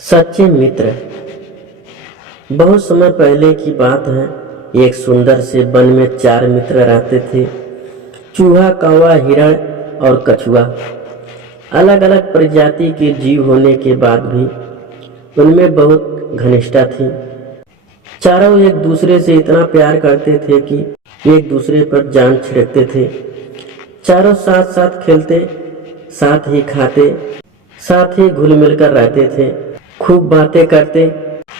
सच्चे मित्र। बहुत समय पहले की बात है। एक सुंदर से वन में 4 मित्र रहते थे। चूहा, कौवा, हिरण और कछुआ। अलग अलग प्रजाति के जीव होने के बाद भी उनमें बहुत घनिष्ठता थी। चारों एक दूसरे से इतना प्यार करते थे कि एक दूसरे पर जान छिड़कते थे। चारों साथ साथ खेलते, साथ ही खाते, साथ ही घुल मिल कर रहते थे, खूब बातें करते।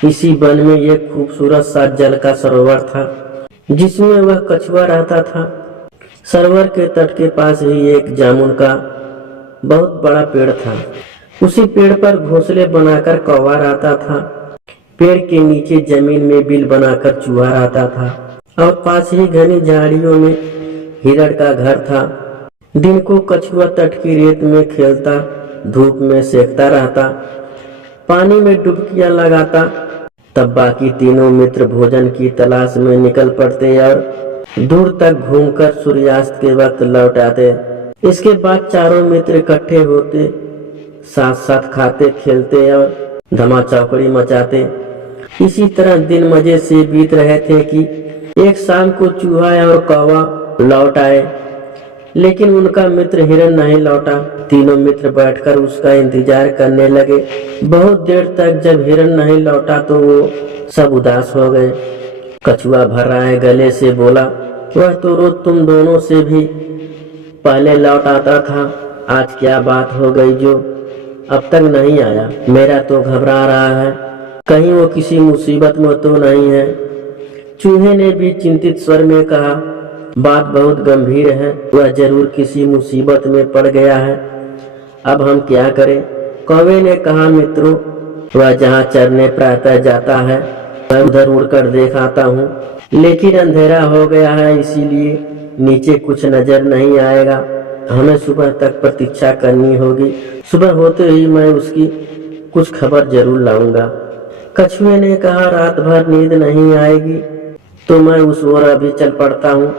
इसी वन में एक खूबसूरत सा जल का सरोवर था जिसमें वह कछुआ रहता था। सरोवर के तट के पास ही एक जामुन का बहुत बड़ा पेड़ था। उसी पेड़ पर घोंसले बनाकर कौवा रहता था। पेड़ के नीचे जमीन में बिल बनाकर चूहा रहता था और पास ही घनी झाड़ियों में हिरण का घर था। दिन को कछुआ तट की रेत में खेलता, धूप में सेकता रहता, पानी में डुबकियां लगाता। तब बाकी तीनों मित्र भोजन की तलाश में निकल पड़ते और दूर तक घूमकर सूर्यास्त के वक्त लौट आते। इसके बाद चारों मित्र इकट्ठे होते, साथ साथ खाते, खेलते और धमा चौकड़ी मचाते। इसी तरह दिन मजे से बीत रहे थे कि एक शाम को चूहा और कौवा लौट आए, लेकिन उनका मित्र हिरण नहीं लौटा। तीनों मित्र बैठकर उसका इंतजार करने लगे। बहुत देर तक जब हिरण नहीं लौटा तो वो सब उदास हो गए। कछुआ भर्राए गले से बोला, वह तो रोज तुम दोनों से भी पहले लौट आता था, आज क्या बात हो गई जो अब तक नहीं आया? मेरा तो घबरा रहा है, कहीं वो किसी मुसीबत में तो नहीं है। चूहे ने भी चिंतित स्वर में कहा, बात बहुत गंभीर है, वह जरूर किसी मुसीबत में पड़ गया है। अब हम क्या करें? कौवे ने कहा, मित्रों, वह जहाँ चरने प्रातः जाता है मैं उधर उड़कर देख आता हूँ, लेकिन अंधेरा हो गया है, इसीलिए नीचे कुछ नजर नहीं आएगा। हमें सुबह तक प्रतीक्षा करनी होगी। सुबह होते ही मैं उसकी कुछ खबर जरूर लाऊंगा। कछुए ने कहा, रात भर नींद नहीं आएगी तो मैं उस ओर अभी चल पड़ता हूँ।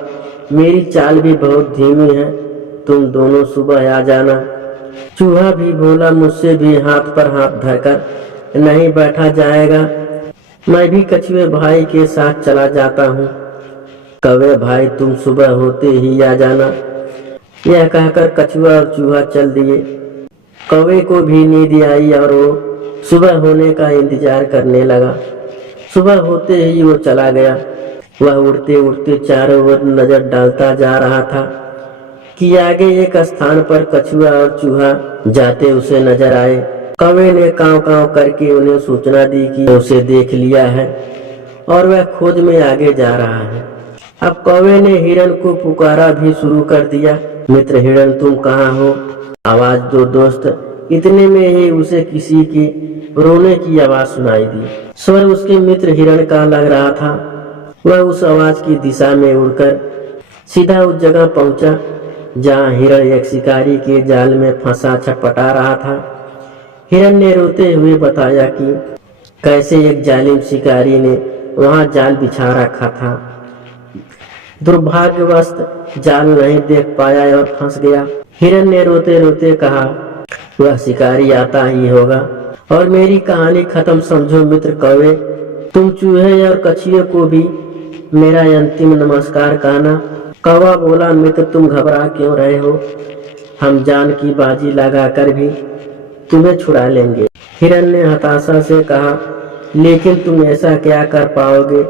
मेरी चाल भी बहुत धीमी है, तुम दोनों सुबह आ जाना। चूहा भी बोला, मुझसे भी हाथ पर हाथ धरकर नहीं बैठा जाएगा, मैं भी कछुए भाई के साथ चला जाता हूँ। कौवे भाई, तुम सुबह होते ही आ जाना। यह कहकर कछुआ और चूहा चल दिए। कौवे को भी नींद आई और वो सुबह होने का इंतजार करने लगा। सुबह होते ही वो चला गया। वह उड़ते उड़ते चारों ओर नजर डालता जा रहा था कि आगे एक स्थान पर कछुआ और चूहा जाते उसे नजर आए। कौवे ने कांव कांव करके उन्हें सूचना दी कि उसे देख लिया है और वह खोज में आगे जा रहा है। अब कौवे ने हिरण को पुकारा भी शुरू कर दिया, मित्र हिरण, तुम कहाँ हो? आवाज दो दोस्त। इतने में ही उसे किसी की रोने की आवाज सुनाई दी। स्वर उसके मित्र हिरण का लग रहा था। वह उस आवाज की दिशा में उड़कर सीधा उस जगह पहुंचा जहां हिरण एक शिकारी के जाल में फंसा छटपटा रहा था। हिरण ने रोते हुए बताया कि कैसे एक जालिम शिकारी ने वहां जाल बिछा रखा था। दुर्भाग्यवश जाल नहीं देख पाया और फंस गया। हिरण ने रोते रोते कहा, वह शिकारी आता ही होगा और मेरी कहानी खत्म समझो मित्र कौवे। तुम चूहे और कछुए को भी मेरा अंतिम नमस्कार कहना। कौवा बोला, मित्र तुम घबरा क्यों रहे हो? हम जान की बाजी लगाकर भी तुम्हें छुड़ा लेंगे। हिरण ने हताशा से कहा, लेकिन तुम ऐसा क्या कर पाओगे?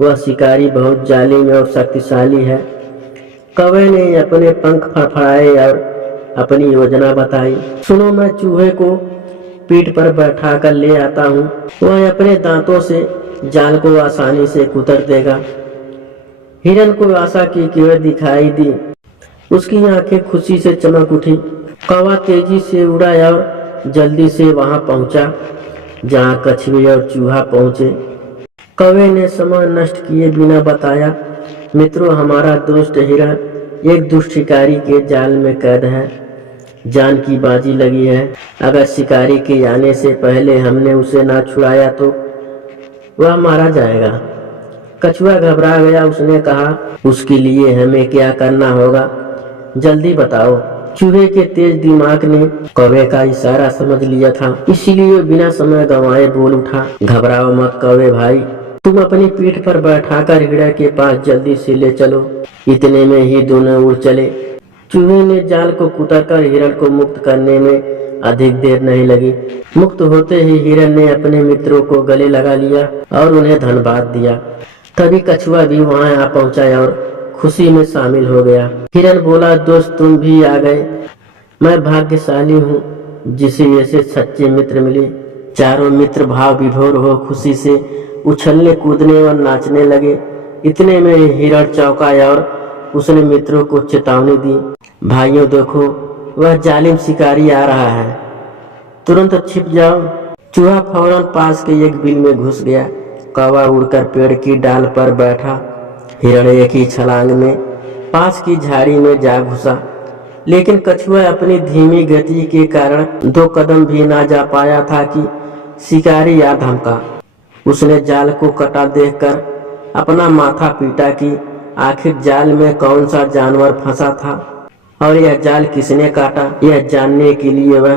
वह शिकारी बहुत जालिम और शक्तिशाली है। कौवे ने अपने पंख फड़फड़ाए और अपनी योजना बताई। सुनो, मैं चूहे को पीठ पर बैठा कर ले आता हूँ। वह अपने दांतों से जाल को आसानी से कुतर देगा। हिरण को आशा की किरण दिखाई दी। उसकी आंखें खुशी से चमक उठी। कौवा तेजी से उड़ा और जल्दी से वहां पहुंचा जहां कछुए और चूहा पहुंचे। कौवे ने समय नष्ट किए बिना बताया, मित्रों, हमारा दोस्त हिरण एक दुष्ट शिकारी के जाल में कैद है। जान की बाजी लगी है। अगर शिकारी के आने से पहले हमने उसे ना छुड़ाया तो वह मारा जाएगा। कछुआ घबरा गया। उसने कहा, उसके लिए हमें क्या करना होगा? जल्दी बताओ। चूहे के तेज दिमाग ने कौवे का इशारा समझ लिया था, इसीलिए बिना समय गंवाए बोल उठा, घबराओ मत कौवे भाई, तुम अपनी पीठ पर बैठाकर हिरण के पास जल्दी से ले चलो। इतने में ही दोनों उड़ चले। चूहे ने जाल को कुतरकर हिरण को मुक्त करने में अधिक देर नहीं लगी। मुक्त होते ही हिरण ने अपने मित्रों को गले लगा लिया और उन्हें धन्यवाद दिया। तभी कछुआ भी वहां आ पहुंचा और खुशी में शामिल हो गया। हिरण बोला, दोस्त तुम भी आ गए, मैं भाग्यशाली हूँ जिसे ऐसे सच्चे मित्र मिले। चारों मित्र भाव विभोर हो खुशी से उछलने कूदने और नाचने लगे। इतने में हिरण चौंका और उसने मित्रों को चेतावनी दी, भाइयों देखो, वह जालिम शिकारी आ रहा है, तुरंत छिप जाओ। चूहा फौरन पास के एक बिल में घुस गया। कौवा उड़कर पेड़ की डाल पर बैठा। हिरण एक ही छलांग में पास की झाड़ी में जा घुसा, लेकिन कछुआ अपनी धीमी गति के कारण 2 कदम भी ना जा पाया था कि शिकारी आ धमका। उसने जाल को कटा देखकर अपना माथा पीटा कि आखिर जाल में कौन सा जानवर फंसा था और यह जाल किसने काटा। यह जानने के लिए वह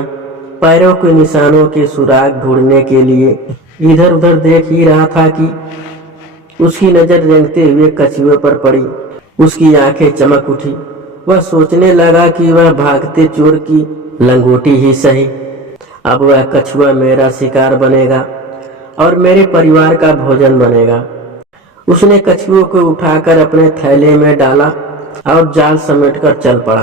पैरों के निशानों के सुराग ढूंढने के लिए इधर उधर देख ही रहा था कि उसकी नजर रेंगते हुए कछुए पर पड़ी। उसकी आंखें चमक उठी। वह सोचने लगा कि वह भागते चोर की लंगोटी ही सही, अब वह कछुआ मेरा शिकार बनेगा और मेरे परिवार का भोजन बनेगा। उसने कछुओं को उठाकर अपने थैले में डाला और जाल समेटकर चल पड़ा।